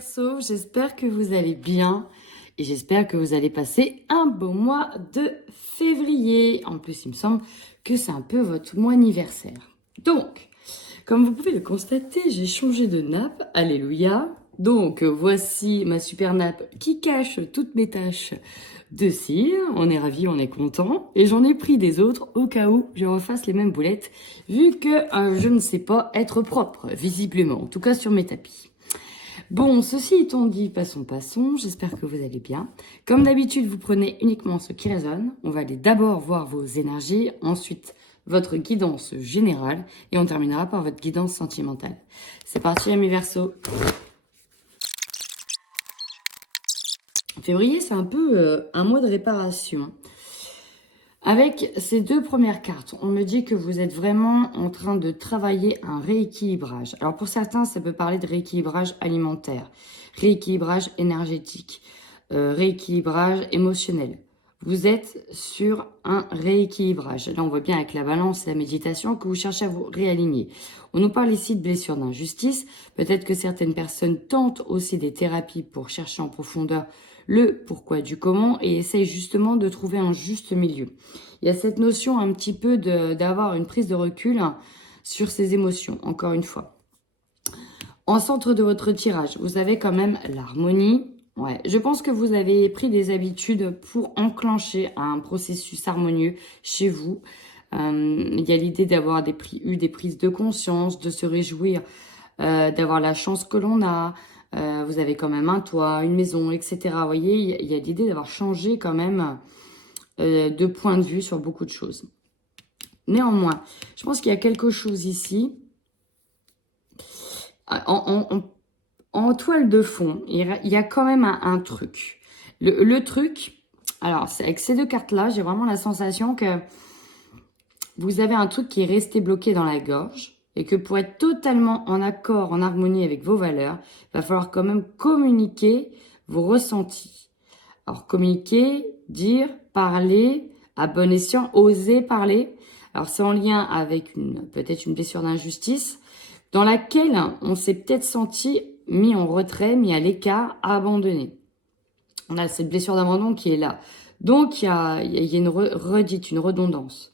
Verseaux, j'espère que vous allez bien et j'espère que vous allez passer un beau mois de février. En plus, il me semble que c'est un peu votre mois anniversaire. Donc, comme vous pouvez le constater, j'ai changé de nappe, alléluia. Donc, voici ma super nappe qui cache toutes mes taches de cire. On est ravis, on est content. Et j'en ai pris des autres au cas où je refasse les mêmes boulettes, vu que je ne sais pas être propre, visiblement, en tout cas sur mes tapis. Bon, ceci étant dit, passons, j'espère que vous allez bien. Comme d'habitude, vous prenez uniquement ce qui résonne. On va aller d'abord voir vos énergies, ensuite votre guidance générale, et on terminera par votre guidance sentimentale. C'est parti, mes Verseaux. Février, c'est un peu un mois de réparation. Avec ces deux premières cartes, on me dit que vous êtes vraiment en train de travailler un rééquilibrage. Alors pour certains, ça peut parler de rééquilibrage alimentaire, rééquilibrage énergétique, rééquilibrage émotionnel. Vous êtes sur un rééquilibrage. Là, on voit bien avec la balance et la méditation que vous cherchez à vous réaligner. On nous parle ici de blessures d'injustice. Peut-être que certaines personnes tentent aussi des thérapies pour chercher en profondeur le pourquoi du comment et essayent justement de trouver un juste milieu. Il y a cette notion un petit peu d'avoir une prise de recul sur ses émotions, encore une fois. En centre de votre tirage, vous avez quand même l'harmonie. Ouais, je pense que vous avez pris des habitudes pour enclencher un processus harmonieux chez vous. Il y a l'idée d'avoir eu des prises de conscience, de se réjouir, d'avoir la chance que l'on a. Vous avez quand même un toit, une maison, etc. Vous voyez, il y a l'idée d'avoir changé quand même de point de vue sur beaucoup de choses. Néanmoins, je pense qu'il y a quelque chose ici. En toile de fond, il y a quand même un truc. Le truc, alors avec ces deux cartes-là, j'ai vraiment la sensation que vous avez un truc qui est resté bloqué dans la gorge et que pour être totalement en accord, en harmonie avec vos valeurs, il va falloir quand même communiquer vos ressentis. Alors communiquer, dire, parler, à bon escient, oser parler. Alors c'est en lien avec peut-être une blessure d'injustice dans laquelle on s'est peut-être senti mis en retrait, mis à l'écart, abandonné. On a cette blessure d'abandon qui est là. Donc, il y a une redondance.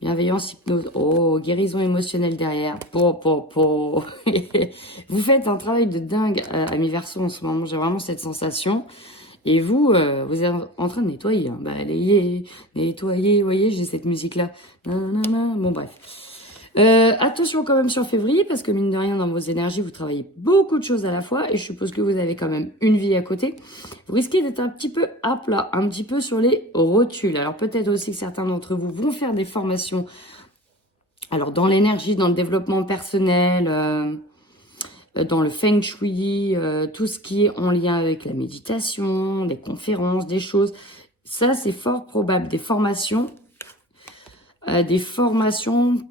Bienveillance, hypnose. Oh, guérison émotionnelle derrière. Vous faites un travail de dingue, amis Verseaux, en ce moment. J'ai vraiment cette sensation. Et vous, vous êtes en train de nettoyer. Hein. Balayer, nettoyer. Vous voyez, j'ai cette musique-là. Bon, bref. Attention quand même sur février, parce que mine de rien, dans vos énergies, vous travaillez beaucoup de choses à la fois, et je suppose que vous avez quand même une vie à côté. Vous risquez d'être un petit peu à plat, un petit peu sur les rotules. Alors peut-être aussi que certains d'entre vous vont faire des formations, alors dans l'énergie, dans le développement personnel, dans le feng shui, tout ce qui est en lien avec la méditation, des conférences, des choses. Ça, c'est fort probable, des formations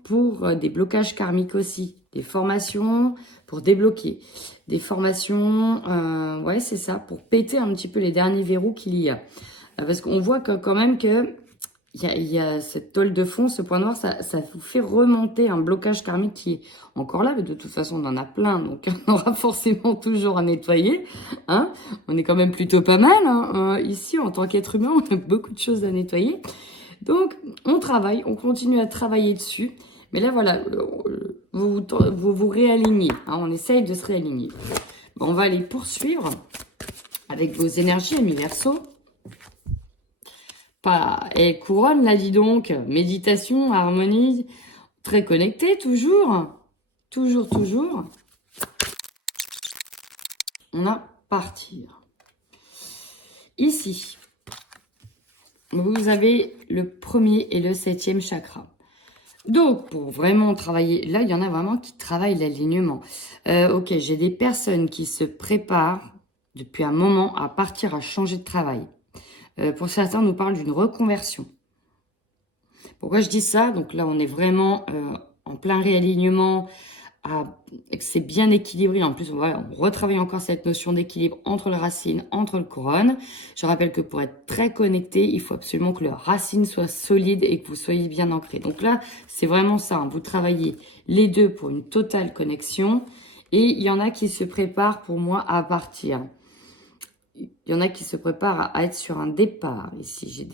pour des blocages karmiques aussi, des formations pour débloquer, des formations, ouais c'est ça, pour péter un petit peu les derniers verrous qu'il y a. Parce qu'on voit quand même que il y a cette tôle de fond, ce point noir, ça vous fait remonter un blocage karmique qui est encore là, mais de toute façon on en a plein, donc on aura forcément toujours à nettoyer. Hein, on est quand même plutôt pas mal, hein, ici en tant qu'être humain, on a beaucoup de choses à nettoyer. Donc, on travaille, on continue à travailler dessus. Mais là, voilà, vous réalignez. Hein, on essaye de se réaligner. Bon, on va aller poursuivre avec vos énergies, amis Verseaux. Et couronne, là, dis donc. Méditation, harmonie, très connecté, toujours. Toujours. On a partir. Ici. Vous avez le 1er et le 7e chakra. Donc, pour vraiment travailler, là, il y en a vraiment qui travaillent l'alignement. Ok, j'ai des personnes qui se préparent depuis un moment à partir, à changer de travail. Pour certains, on nous parle d'une reconversion. Pourquoi je dis ça? Donc là, on est vraiment en plein réalignement, c'est bien équilibré. En plus, on retravaille encore cette notion d'équilibre entre le racine, entre le couronne. Je rappelle que pour être très connecté, il faut absolument que le racine soit solide et que vous soyez bien ancré. Donc là, c'est vraiment ça. Hein. Vous travaillez les deux pour une totale connexion Et il y en a qui se préparent pour moi à partir. Il y en a qui se préparent à être sur un départ. Ici,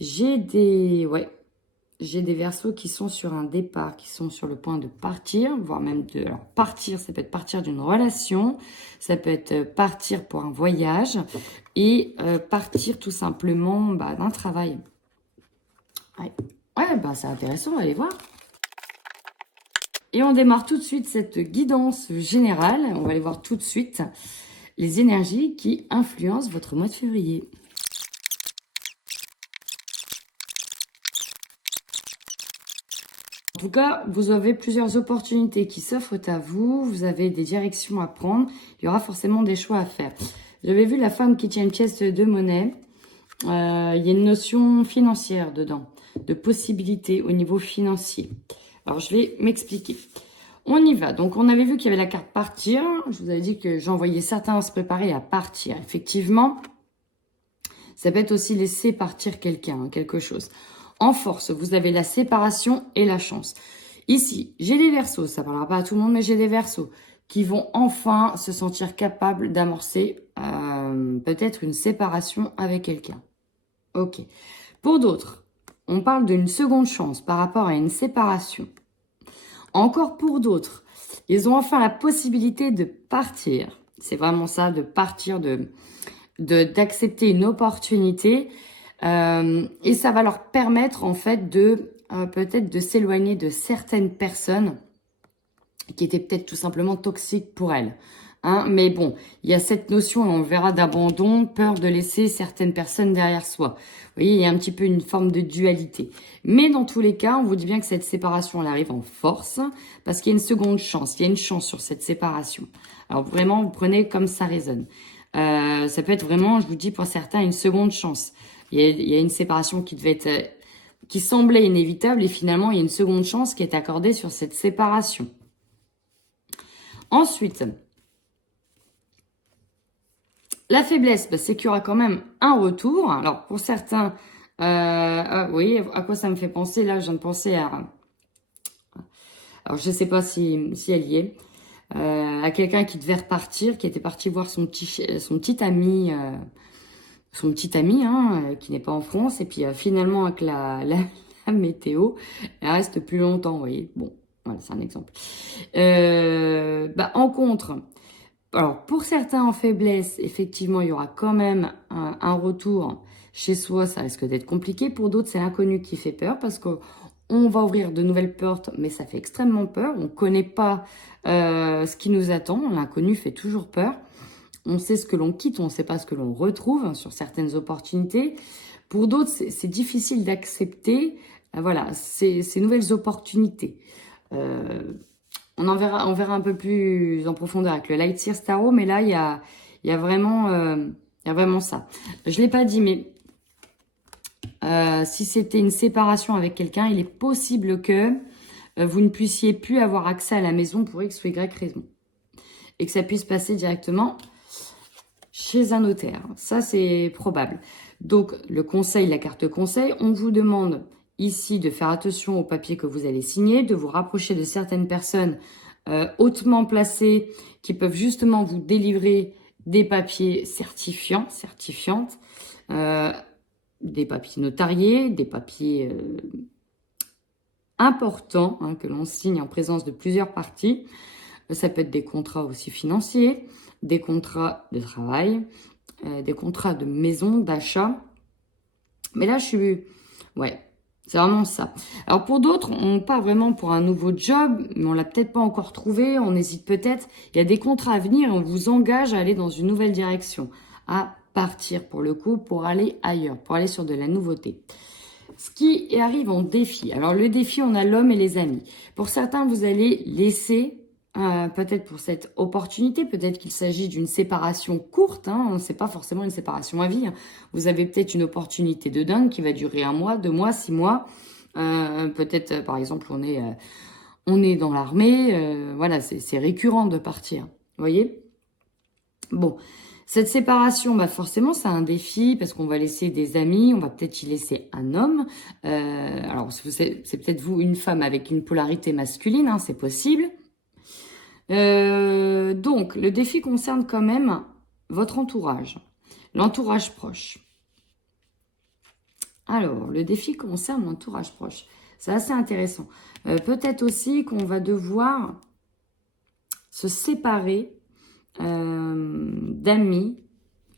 j'ai des Verseaux qui sont sur un départ, qui sont sur le point de partir, voire même de... Alors, partir, ça peut être partir d'une relation, ça peut être partir pour un voyage et partir tout simplement d'un travail. Ouais, c'est intéressant, allez voir. Et on démarre tout de suite cette guidance générale. On va aller voir tout de suite les énergies qui influencent votre mois de février. En tout cas, vous avez plusieurs opportunités qui s'offrent à vous. Vous avez des directions à prendre. Il y aura forcément des choix à faire. J'avais vu la femme qui tient une pièce de monnaie. Il y a une notion financière dedans, de possibilités au niveau financier. Alors, je vais m'expliquer. On y va. Donc, on avait vu qu'il y avait la carte partir. Je vous avais dit que j'envoyais certains se préparer à partir. Effectivement, ça peut être aussi laisser partir quelqu'un, quelque chose. En force, vous avez la séparation et la chance. Ici, j'ai des Verseaux. Ça ne parlera pas à tout le monde, mais j'ai des Verseaux qui vont enfin se sentir capables d'amorcer peut-être une séparation avec quelqu'un. Ok. Pour d'autres, on parle d'une seconde chance par rapport à une séparation. Encore pour d'autres, ils ont enfin la possibilité de partir. C'est vraiment ça, de partir, d'accepter une opportunité. Et ça va leur permettre en fait de peut-être de s'éloigner de certaines personnes qui étaient peut-être tout simplement toxiques pour elles. Hein, mais bon, il y a cette notion, on verra, d'abandon, peur de laisser certaines personnes derrière soi. Vous voyez, il y a un petit peu une forme de dualité. Mais dans tous les cas, on vous dit bien que cette séparation, elle arrive en force, parce qu'il y a une seconde chance, il y a une chance sur cette séparation. Alors vraiment, vous prenez comme ça résonne. Ça peut être vraiment, je vous dis pour certains, une seconde chance. Il y a une séparation qui devait être, qui semblait inévitable, et finalement, il y a une seconde chance qui est accordée sur cette séparation. Ensuite, la faiblesse, c'est qu'il y aura quand même un retour. Alors, pour certains, oui, à quoi ça me fait penser? Là, je viens de penser à... Alors, je ne sais pas si elle y est. À quelqu'un qui devait repartir, qui était parti voir son petit ami, qui n'est pas en France. Et puis, finalement, avec la météo, elle reste plus longtemps, vous voyez. Bon, voilà, c'est un exemple. En contre... Alors, pour certains en faiblesse, effectivement, il y aura quand même un retour chez soi. Ça risque d'être compliqué. Pour d'autres, c'est l'inconnu qui fait peur parce qu'on va ouvrir de nouvelles portes, mais ça fait extrêmement peur. On ne connaît pas ce qui nous attend. L'inconnu fait toujours peur. On sait ce que l'on quitte, on ne sait pas ce que l'on retrouve sur certaines opportunités. Pour d'autres, c'est difficile d'accepter ces nouvelles opportunités. On verra un peu plus en profondeur avec le Light Seer Tarot, mais là, il y a vraiment ça. Je l'ai pas dit, mais si c'était une séparation avec quelqu'un, il est possible que vous ne puissiez plus avoir accès à la maison pour X ou Y raison. Et que ça puisse passer directement chez un notaire. Ça, c'est probable. Donc, le conseil, la carte conseil, on vous demande ici de faire attention aux papiers que vous allez signer, de vous rapprocher de certaines personnes hautement placées qui peuvent justement vous délivrer des papiers certifiantes, des papiers notariés, des papiers importants que l'on signe en présence de plusieurs parties. Ça peut être des contrats aussi financiers, des contrats de travail, des contrats de maison, d'achat. Mais là, c'est vraiment ça. Alors pour d'autres, on part vraiment pour un nouveau job, mais on l'a peut-être pas encore trouvé, on hésite peut-être. Il y a des contrats à venir et on vous engage à aller dans une nouvelle direction, à partir pour le coup, pour aller ailleurs, pour aller sur de la nouveauté. Ce qui arrive en défi. Alors le défi, on a l'homme et les amis. Pour certains, vous allez laisser... peut-être pour cette opportunité, peut-être qu'il s'agit d'une séparation courte, c'est pas forcément une séparation à vie. Vous avez peut-être une opportunité de dingue qui va durer 1 mois, 2 mois, 6 mois. Peut-être, par exemple, on est dans l'armée, c'est récurrent de partir, vous voyez. Bon, cette séparation, forcément, c'est un défi parce qu'on va laisser des amis, on va peut-être y laisser un homme. Alors, c'est peut-être vous, une femme avec une polarité masculine, c'est possible. Donc, le défi concerne quand même votre entourage, l'entourage proche. Alors, le défi concerne l'entourage proche. C'est assez intéressant. Peut-être aussi qu'on va devoir se séparer d'amis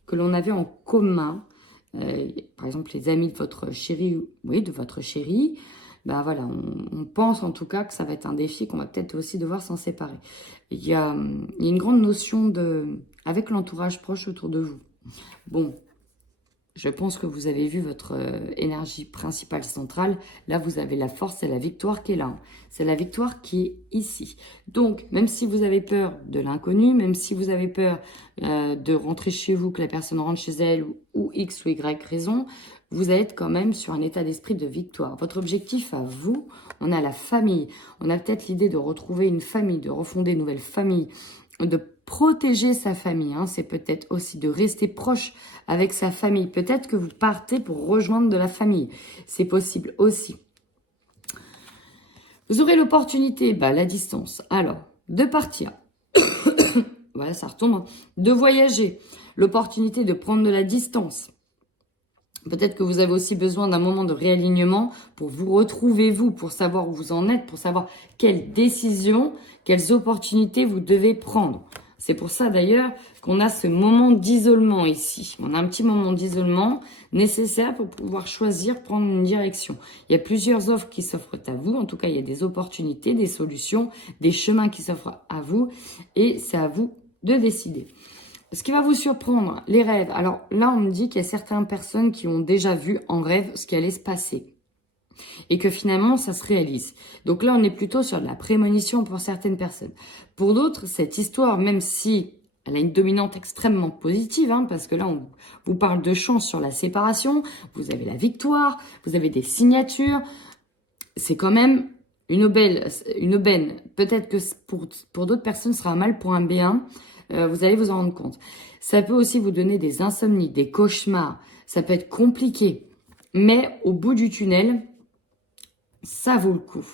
que l'on avait en commun. Par exemple, les amis de votre chéri, oui, de votre chéri. Ben voilà, on pense en tout cas que ça va être un défi, qu'on va peut-être aussi devoir s'en séparer. Il y a une grande notion avec l'entourage proche autour de vous. Bon, je pense que vous avez vu votre énergie principale centrale. Là, vous avez la force et la victoire qui est là. C'est la victoire qui est ici. Donc, même si vous avez peur de l'inconnu, même si vous avez peur de rentrer chez vous, que la personne rentre chez elle ou X ou Y raison, vous êtes quand même sur un état d'esprit de victoire. Votre objectif à vous, on a la famille. On a peut-être l'idée de retrouver une famille, de refonder une nouvelle famille, de protéger sa famille, hein. C'est peut-être aussi de rester proche avec sa famille. Peut-être que vous partez pour rejoindre de la famille. C'est possible aussi. Vous aurez l'opportunité, la distance, alors, de partir. Voilà, ça retombe. De voyager. L'opportunité de prendre de la distance. Peut-être que vous avez aussi besoin d'un moment de réalignement pour vous retrouver, vous, pour savoir où vous en êtes, pour savoir quelles décisions, quelles opportunités vous devez prendre. C'est pour ça d'ailleurs qu'on a ce moment d'isolement ici. On a un petit moment d'isolement nécessaire pour pouvoir choisir, prendre une direction. Il y a plusieurs offres qui s'offrent à vous. En tout cas, il y a des opportunités, des solutions, des chemins qui s'offrent à vous. Et c'est à vous de décider. Ce qui va vous surprendre, les rêves. Alors là, on me dit qu'il y a certaines personnes qui ont déjà vu en rêve ce qui allait se passer. Et que finalement, ça se réalise. Donc là, on est plutôt sur de la prémonition pour certaines personnes. Pour d'autres, cette histoire, même si elle a une dominante extrêmement positive, hein, parce que là, on vous parle de chance sur la séparation, vous avez la victoire, vous avez des signatures, c'est quand même une aubaine. Peut-être que pour d'autres personnes, ce sera un mal pour un bien. Vous allez vous en rendre compte. Ça peut aussi vous donner des insomnies, des cauchemars. Ça peut être compliqué. Mais au bout du tunnel, ça vaut le coup.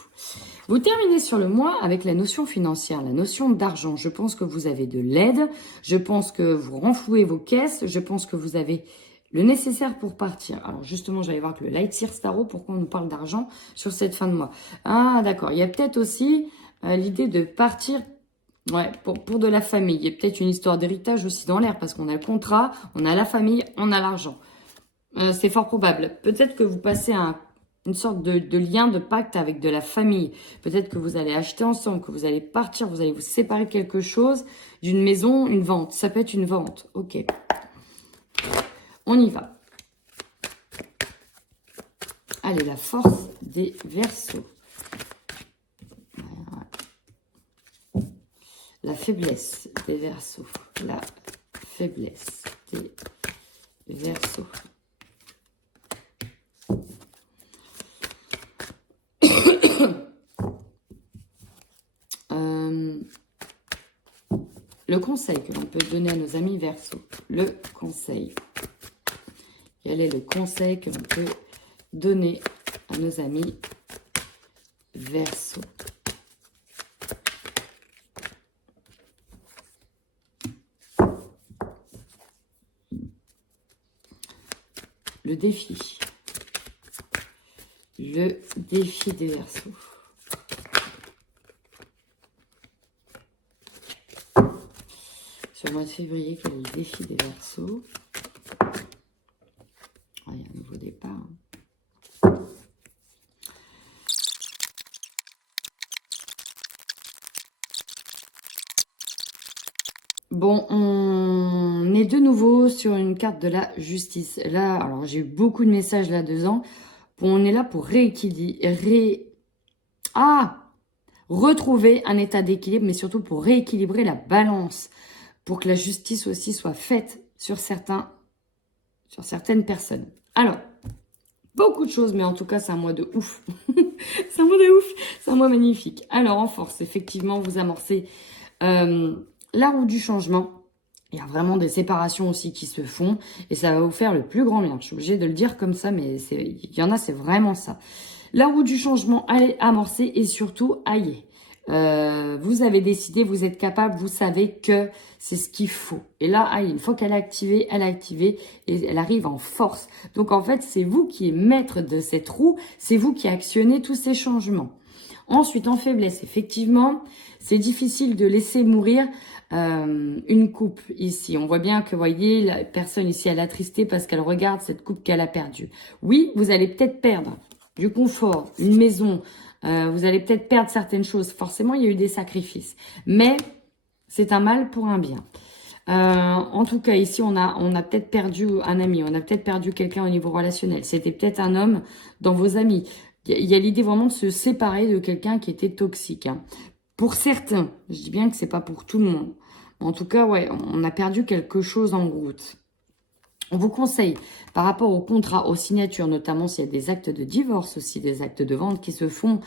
Vous terminez sur le mois avec la notion financière, la notion d'argent. Je pense que vous avez de l'aide. Je pense que vous renflouez vos caisses. Je pense que vous avez le nécessaire pour partir. Alors justement, j'allais voir que le Light Seer Tarot, pourquoi on nous parle d'argent sur cette fin de mois. Ah d'accord, il y a peut-être aussi l'idée de partir pour de la famille. Il y a peut-être une histoire d'héritage aussi dans l'air parce qu'on a le contrat, on a la famille, on a l'argent. C'est fort probable. Peut-être que vous passez une sorte de lien, de pacte avec de la famille. Peut-être que vous allez acheter ensemble, que vous allez partir, vous allez vous séparer de quelque chose, d'une maison, une vente. Ça peut être une vente. Ok. On y va. Allez, la force des Verseaux. La faiblesse des Verseaux. La faiblesse des Verseaux. Le conseil que l'on peut donner à nos amis Verseaux. Le conseil. Quel est le conseil que l'on peut donner à nos amis Verseaux? Le défi. Le défi des Verseaux. Sur le mois de février, quel est le défi des Verseaux? Il y a un nouveau départ. Bon, on est de nouveau sur une carte de la justice. Là, alors j'ai eu beaucoup de messages là-dedans. On est là pour retrouver un état d'équilibre, mais surtout pour rééquilibrer la balance, pour que la justice aussi soit faite sur certaines personnes. Alors, beaucoup de choses, mais en tout cas, c'est un mois de ouf. C'est un mois de ouf, c'est un mois magnifique. Alors, en force, effectivement, vous amorcez la roue du changement. Il y a vraiment des séparations aussi qui se font et ça va vous faire le plus grand bien. Je suis obligée de le dire comme ça, mais il y en a, c'est vraiment ça. La roue du changement, elle est amorcée et surtout, aïe, Vous avez décidé, vous êtes capable, vous savez que c'est ce qu'il faut. Et là, une fois qu'elle est activée et elle arrive en force. Donc en fait, c'est vous qui êtes maître de cette roue, c'est vous qui actionnez tous ces changements. Ensuite, en faiblesse, effectivement, c'est difficile de laisser mourir une coupe ici. On voit bien que, vous voyez, la personne ici, elle est attristée parce qu'elle regarde cette coupe qu'elle a perdue. Oui, vous allez peut-être perdre du confort, une maison, vous allez peut-être perdre certaines choses. Forcément, il y a eu des sacrifices. Mais c'est un mal pour un bien. En tout cas, ici, on a peut-être perdu un ami, on a peut-être perdu quelqu'un au niveau relationnel. C'était peut-être un homme dans vos amis. Il y a l'idée vraiment de se séparer de quelqu'un qui était toxique. Hein. Pour certains, je dis bien que c'est pas pour tout le monde. En tout cas, ouais, on a perdu quelque chose en route. On vous conseille, par rapport aux contrats, aux signatures, notamment s'il y a des actes de divorce aussi, des actes de vente qui se font,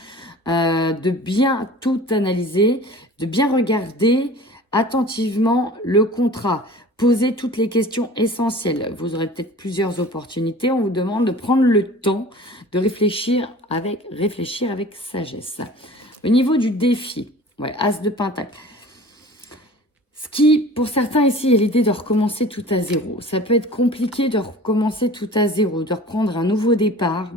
de bien tout analyser, de bien regarder attentivement le contrat. Posez toutes les questions essentielles. Vous aurez peut-être plusieurs opportunités. On vous demande de prendre le temps de réfléchir avec sagesse. Au niveau du défi, ouais, As de Pentacle. Ce qui, pour certains ici, est l'idée de recommencer tout à zéro. Ça peut être compliqué de recommencer tout à zéro, de reprendre un nouveau départ.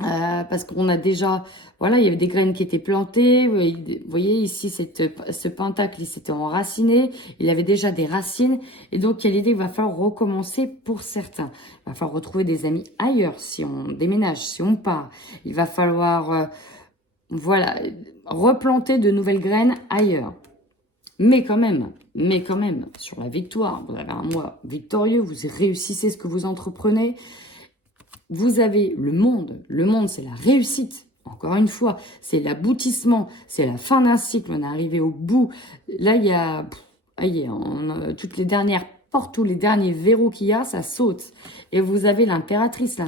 Parce qu'on a déjà, voilà, il y avait des graines qui étaient plantées. Vous voyez ici, ce pentacle, il s'était enraciné. Il avait déjà des racines. Et donc, il y a l'idée qu'il va falloir recommencer pour certains. Il va falloir retrouver des amis ailleurs si on déménage, si on part. Il va falloir, voilà, replanter de nouvelles graines ailleurs. Mais quand même, sur la victoire, vous avez un mois victorieux, vous réussissez ce que vous entreprenez. Vous avez le monde c'est la réussite. Encore une fois, c'est l'aboutissement, c'est la fin d'un cycle, on est arrivé au bout. Là, il y a, toutes les dernières portes, tous les derniers verrous qu'il y a, ça saute. Et vous avez l'impératrice,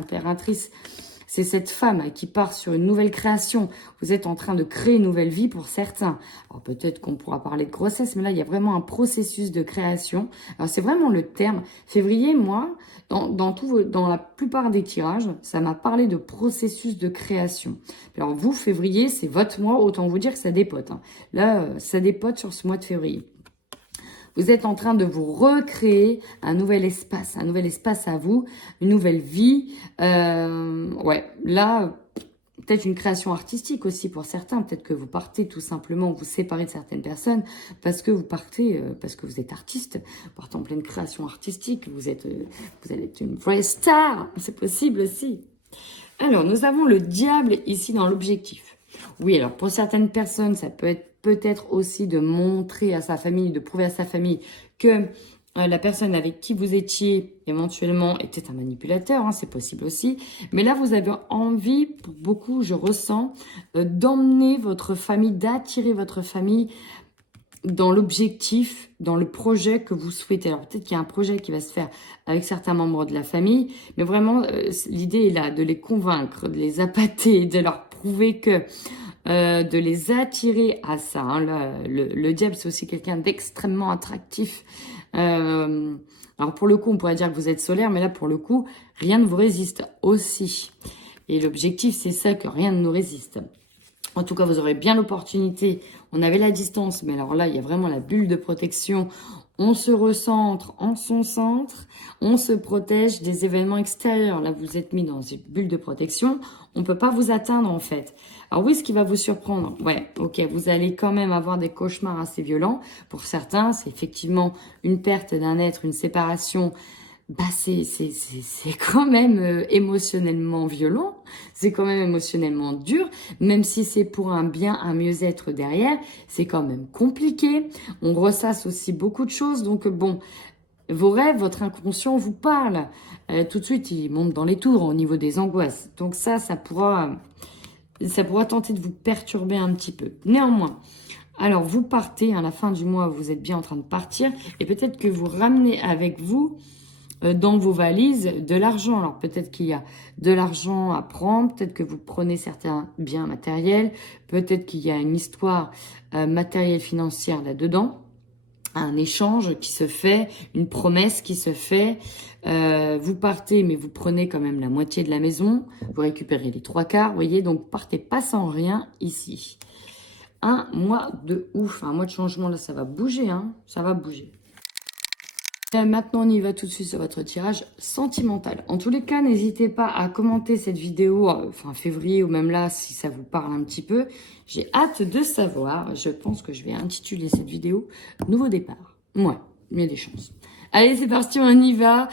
c'est cette femme qui part sur une nouvelle création. Vous êtes en train de créer une nouvelle vie pour certains. Alors peut-être qu'on pourra parler de grossesse, mais là, il y a vraiment un processus de création. Alors c'est vraiment le terme. Février, moi, dans la plupart des tirages, ça m'a parlé de processus de création. Alors vous, février, c'est votre mois. Autant vous dire que ça dépote. Hein. Là, ça dépote sur ce mois de février. Vous êtes en train de vous recréer un nouvel espace à vous, une nouvelle vie. Ouais, là, peut-être une création artistique aussi pour certains. Peut-être que vous partez tout simplement, vous séparez de certaines personnes parce que vous partez, parce que vous êtes artiste. Vous partez en pleine création artistique. Vous allez être une vraie star. C'est possible aussi. Alors, nous avons le diable ici dans l'objectif. Oui, alors pour certaines personnes, ça peut être peut-être aussi de montrer à sa famille, de prouver à sa famille que la personne avec qui vous étiez éventuellement était un manipulateur, hein, c'est possible aussi. Mais là, vous avez envie, pour beaucoup, je ressens, d'emmener votre famille, d'attirer votre famille dans l'objectif, dans le projet que vous souhaitez. Alors peut-être qu'il y a un projet qui va se faire avec certains membres de la famille, mais vraiment, l'idée est là, de les convaincre, de les appâter, de leur prouver que... de les attirer à ça. Hein. Le diable, c'est aussi quelqu'un d'extrêmement attractif. Alors pour le coup, on pourrait dire que vous êtes solaire, mais là, pour le coup, rien ne vous résiste aussi. Et l'objectif, c'est ça, que rien ne nous résiste. En tout cas, vous aurez bien l'opportunité. On avait la distance, mais alors là, il y a vraiment la bulle de protection. On se recentre en son centre, on se protège des événements extérieurs. Là, vous êtes mis dans une bulle de protection. On ne peut pas vous atteindre, en fait. Alors oui, ce qui va vous surprendre, ouais, ok, vous allez quand même avoir des cauchemars assez violents. Pour certains, c'est effectivement une perte d'un être, une séparation. Bah, c'est quand même émotionnellement violent, c'est quand même émotionnellement dur, même si c'est pour un bien, un mieux-être derrière, c'est quand même compliqué. On ressasse aussi beaucoup de choses, donc bon, vos rêves, votre inconscient vous parle. Tout de suite, il monte dans les tours au niveau des angoisses. Donc ça pourra tenter de vous perturber un petit peu. Néanmoins, alors vous partez, à la fin du mois, vous êtes bien en train de partir, et peut-être que vous ramenez avec vous dans vos valises de l'argent. Alors peut-être qu'il y a de l'argent à prendre, peut-être que vous prenez certains biens matériels, peut-être qu'il y a une histoire matérielle financière là-dedans, un échange qui se fait, une promesse qui se fait. Vous partez, mais vous prenez quand même la moitié de la maison, vous récupérez les 3/4, vous voyez, donc partez pas sans rien ici. un mois de ouf, un mois de changement. Là, ça va bouger, hein, ça va bouger. Et maintenant, on y va tout de suite sur votre tirage sentimental. En tous les cas, n'hésitez pas à commenter cette vidéo, fin février ou même là, si ça vous parle un petit peu. J'ai hâte de savoir. Je pense que je vais intituler cette vidéo « Nouveau départ ». Ouais, il y a des chances. Allez, c'est parti, on y va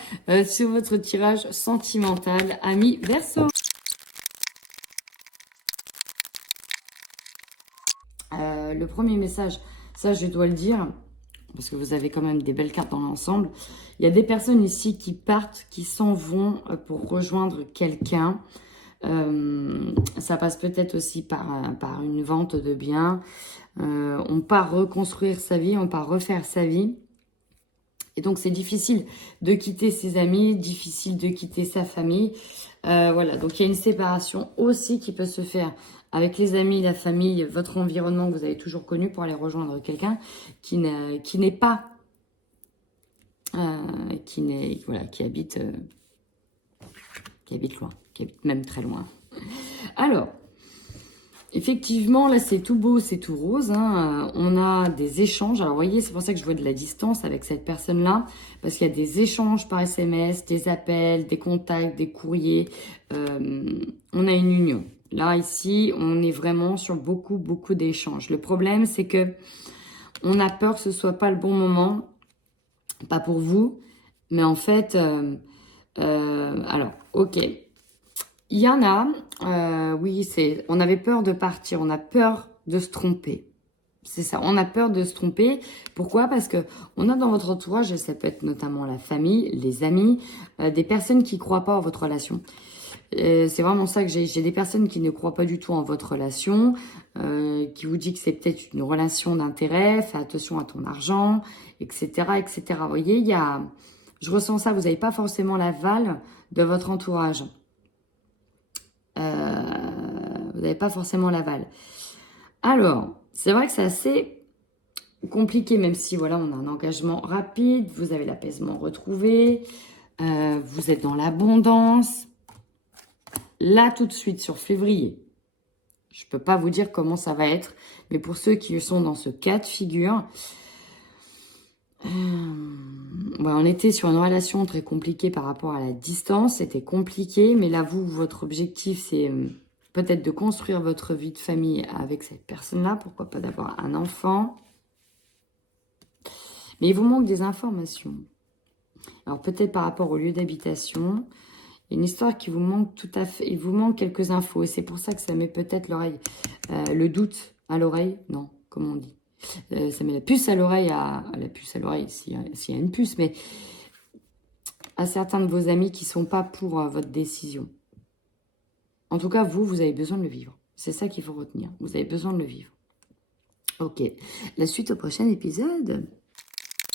sur votre tirage sentimental, amis Verseau. Le premier message, ça je dois le dire, parce que vous avez quand même des belles cartes dans l'ensemble. Il y a des personnes ici qui partent, qui s'en vont pour rejoindre quelqu'un. Ça passe peut-être aussi par une vente de biens. On part reconstruire sa vie, on part refaire sa vie. Et donc, c'est difficile de quitter ses amis, difficile de quitter sa famille. Voilà, donc il y a une séparation aussi qui peut se faire avec les amis, la famille, votre environnement que vous avez toujours connu pour aller rejoindre quelqu'un qui n'est pas, qui habite loin, qui habite même très loin. Alors, effectivement, là, c'est tout beau, c'est tout rose. Hein. On a des échanges. Alors, vous voyez, c'est pour ça que je vois de la distance avec cette personne-là. Parce qu'il y a des échanges par SMS, des appels, des contacts, des courriers. On a une union. Là, ici, on est vraiment sur beaucoup, beaucoup d'échanges. Le problème, c'est que on a peur que ce soit pas le bon moment. Pas pour vous. Mais en fait, alors, ok. Il y en a, oui, on avait peur de partir, on a peur de se tromper. C'est ça, on a peur de se tromper. Pourquoi? Parce que on a dans votre entourage, et ça peut être notamment la famille, les amis, des personnes qui ne croient pas en votre relation. C'est vraiment ça que j'ai des personnes qui ne croient pas du tout en votre relation, qui vous dit que c'est peut-être une relation d'intérêt, fais attention à ton argent, etc., etc. Vous voyez, je ressens ça, vous n'avez pas forcément l'aval de votre entourage. Vous n'avez pas forcément l'aval. Alors, c'est vrai que c'est assez compliqué, même si voilà, on a un engagement rapide, vous avez l'apaisement retrouvé, vous êtes dans l'abondance. Là, tout de suite, sur février, je ne peux pas vous dire comment ça va être, mais pour ceux qui sont dans ce cas de figure, on était sur une relation très compliquée par rapport à la distance, c'était compliqué, mais là, votre objectif, c'est peut-être de construire votre vie de famille avec cette personne-là, pourquoi pas d'avoir un enfant. Mais il vous manque des informations. Alors peut-être par rapport au lieu d'habitation, il y a une histoire qui vous manque tout à fait, il vous manque quelques infos, et c'est pour ça que ça met peut-être l'oreille, le doute à l'oreille, non, comment on dit, ça met la puce à l'oreille, la puce à l'oreille, s'il y a une puce, mais à certains de vos amis qui ne sont pas pour votre décision. En tout cas, vous avez besoin de le vivre. C'est ça qu'il faut retenir. Vous avez besoin de le vivre. Ok. La suite au prochain épisode.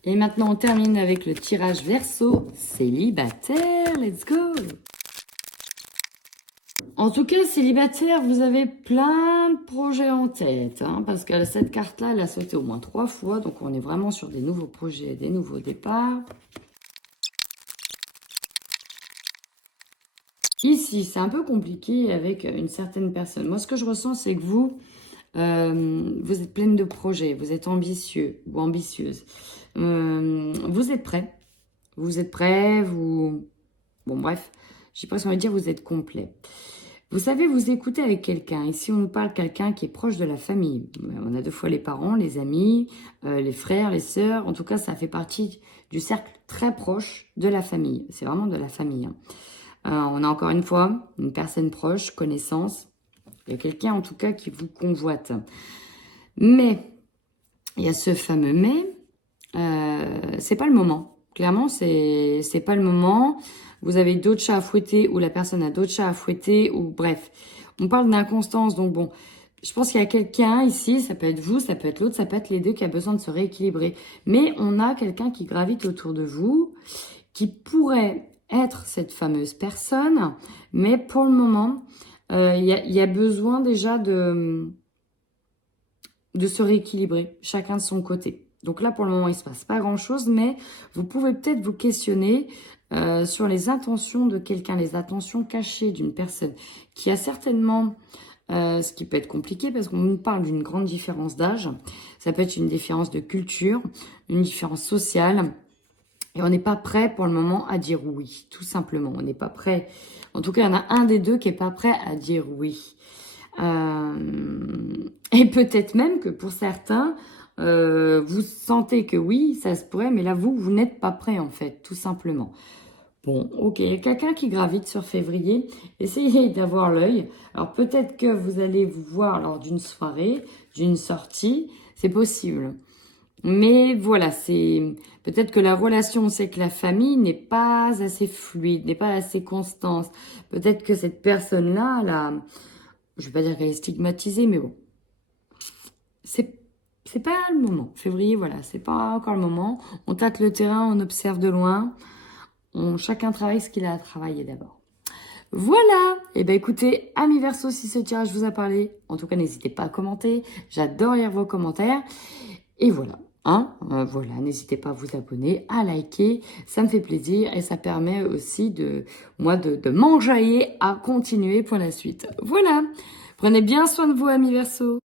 Et maintenant, on termine avec le tirage Verseau célibataire. Let's go! En tout cas, célibataire, vous avez plein de projets en tête. Hein, parce que cette carte-là, elle a sauté au moins 3 fois. Donc, on est vraiment sur des nouveaux projets, des nouveaux départs. Ici, c'est un peu compliqué avec une certaine personne. Moi, ce que je ressens, c'est que vous êtes pleine de projets, vous êtes ambitieux ou ambitieuse. Vous êtes prêt. Vous êtes prêt, Bon, bref, j'ai presque envie de dire vous êtes complet. Vous savez vous écouter avec quelqu'un. Ici, on nous parle de quelqu'un qui est proche de la famille. On a 2 fois les parents, les amis, les frères, les sœurs. En tout cas, ça fait partie du cercle très proche de la famille. C'est vraiment de la famille, hein. On a encore une fois une personne proche, connaissance. Il y a quelqu'un en tout cas qui vous convoite. Mais, il y a ce fameux mais, c'est pas le moment. Clairement, c'est pas le moment. Vous avez d'autres chats à fouetter ou la personne a d'autres chats à fouetter ou bref. On parle d'inconstance, donc bon, je pense qu'il y a quelqu'un ici, ça peut être vous, ça peut être l'autre, ça peut être les deux qui a besoin de se rééquilibrer. Mais on a quelqu'un qui gravite autour de vous, qui pourrait être cette fameuse personne, mais pour le moment, il y a besoin déjà de se rééquilibrer, chacun de son côté. Donc là, pour le moment, il ne se passe pas grand-chose, mais vous pouvez peut-être vous questionner sur les intentions de quelqu'un, les intentions cachées d'une personne qui a certainement ce qui peut être compliqué parce qu'on nous parle d'une grande différence d'âge. Ça peut être une différence de culture, une différence sociale. Et on n'est pas prêt pour le moment à dire oui, tout simplement. On n'est pas prêt. En tout cas, il y en a un des deux qui n'est pas prêt à dire oui. Et peut-être même que pour certains, vous sentez que oui, ça se pourrait, mais là, vous n'êtes pas prêt en fait, tout simplement. Bon, ok, il y a quelqu'un qui gravite sur février. Essayez d'avoir l'œil. Alors peut-être que vous allez vous voir lors d'une soirée, d'une sortie, c'est possible. Mais voilà, c'est peut-être que la relation, c'est que la famille n'est pas assez fluide, n'est pas assez constante. Peut-être que cette personne-là, là, je vais pas dire qu'elle est stigmatisée, mais bon, c'est pas le moment. Février, voilà, c'est pas encore le moment. On tâte le terrain, on observe de loin. Chacun travaille ce qu'il a à travailler d'abord. Voilà. Et ben écoutez, amis Verseau, si ce tirage vous a parlé, en tout cas, n'hésitez pas à commenter. J'adore lire vos commentaires. Et voilà. Voilà, n'hésitez pas à vous abonner, à liker, ça me fait plaisir et ça permet aussi de m'enjailler à continuer pour la suite. Voilà, prenez bien soin de vous, amis Verseau.